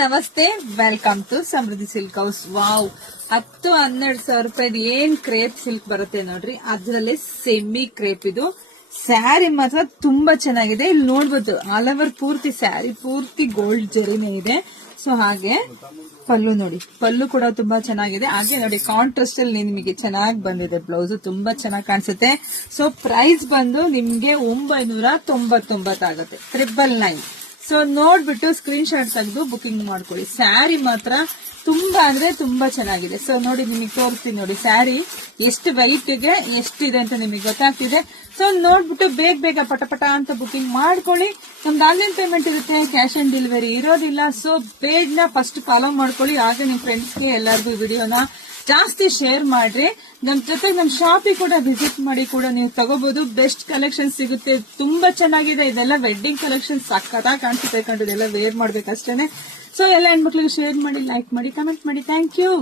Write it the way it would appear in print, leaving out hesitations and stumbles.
ನಮಸ್ತೆ, welcome to Samruddhi silk house. Wow, 10-12 ಸಾವಿರ ರೂಪಾಯಿ ಏನ್ ಕ್ರೇಪ್ ಸಿಲ್ಕ್ ಬರುತ್ತೆ ನೋಡ್ರಿ, ಅದ್ರಲ್ಲಿ ಸೆಮಿ ಕ್ರೇಪ್. ಇದು ಸ್ಯಾರಿ ಮಾತ್ರ ತುಂಬಾ ಚೆನ್ನಾಗಿದೆ. ಇಲ್ಲಿ ನೋಡ್ಬೋದು, ಆಲ್ ಓವರ್ ಪೂರ್ತಿ ಸ್ಯಾರಿ ಪೂರ್ತಿ ಗೋಲ್ಡ್ ಜರಿನೇ ಇದೆ. ಸೊ ಹಾಗೆ ಪಲ್ಲು ನೋಡಿ, ಪಲ್ಲು ಕೂಡ ತುಂಬಾ ಚೆನ್ನಾಗಿದೆ. ಹಾಗೆ ನೋಡಿ, ಕಾಂಟ್ರಾಸ್ಟ್ ಅಲ್ಲಿ ನಿಮಗೆ ಚೆನ್ನಾಗಿ ಬಂದಿದೆ. ಬ್ಲೌಸ್ ತುಂಬಾ ಚೆನ್ನಾಗಿ ಕಾಣಿಸುತ್ತೆ. ಸೊ ಪ್ರೈಸ್ ಬಂದು ನಿಮ್ಗೆ 999 ಆಗುತ್ತೆ, 999. ಸೊ ನೋಡ್ಬಿಟ್ಟು ಸ್ಕ್ರೀನ್ ಶಾಟ್ ತೆಗೆದು ಬುಕಿಂಗ್ ಮಾಡ್ಕೊಳ್ಳಿ. ಸ್ಯಾರಿ ಮಾತ್ರ ತುಂಬಾ ಅಂದ್ರೆ ತುಂಬಾ ಚೆನ್ನಾಗಿದೆ. ಸೊ ನೋಡಿ, ನಿಮಗೆ ತೋರಿಸ್ತೀನಿ ನೋಡಿ, ಸ್ಯಾರಿ ಎಷ್ಟು ವೈಟ್ ಗೆ ಎಷ್ಟಿದೆ ಅಂತ ನಿಮಗೆ ಗೊತ್ತಾಗ್ತಿದೆ. ಸೊ ನೋಡ್ಬಿಟ್ಟು ಬೇಗ ಪಟ ಅಂತ ಬುಕಿಂಗ್ ಮಾಡ್ಕೊಳ್ಳಿ. ನಮ್ದು ಆನ್ಲೈನ್ ಪೇಮೆಂಟ್ ಇರುತ್ತೆ, ಕ್ಯಾಶ್ ಆನ್ ಡೆಲಿವರಿ ಇರೋದಿಲ್ಲ. ಸೊ ಬೇಗನ ಫಸ್ಟ್ ಫಾಲೋ ಮಾಡ್ಕೊಳ್ಳಿ. ಹಾಗೆ ನಿಮ್ ಫ್ರೆಂಡ್ಸ್ಗೆ ಎಲ್ಲರಿಗೂ ವಿಡಿಯೋನ ಜಾಸ್ತಿ ಶೇರ್ ಮಾಡ್ರಿ. ನಮ್ ಜೊತೆಗೆ ನಮ್ ಶಾಪಿಗೆ ಕೂಡ ವಿಸಿಟ್ ಮಾಡಿ ಕೂಡ ನೀವು ತಗೋಬಹುದು. ಬೆಸ್ಟ್ ಕಲೆಕ್ಷನ್ ಸಿಗುತ್ತೆ, ತುಂಬಾ ಚೆನ್ನಾಗಿದೆ. ಇದೆಲ್ಲ ವೆಡ್ಡಿಂಗ್ ಕಲೆಕ್ಷನ್ ಸಕ್ಕತ್ತಾಗಿ ಕಾಣಿಸುತ್ತೆ ಕಂಡು, ಇದೆಲ್ಲ ವೇರ್ ಮಾಡ್ಬೇಕಷ್ಟೇನೆ. ಸೊ ಎಲ್ಲ ಹೆಣ್ಮಕ್ಳಿಗೆ ಶೇರ್ ಮಾಡಿ, ಲೈಕ್ ಮಾಡಿ, ಕಮೆಂಟ್ ಮಾಡಿ. Thank you.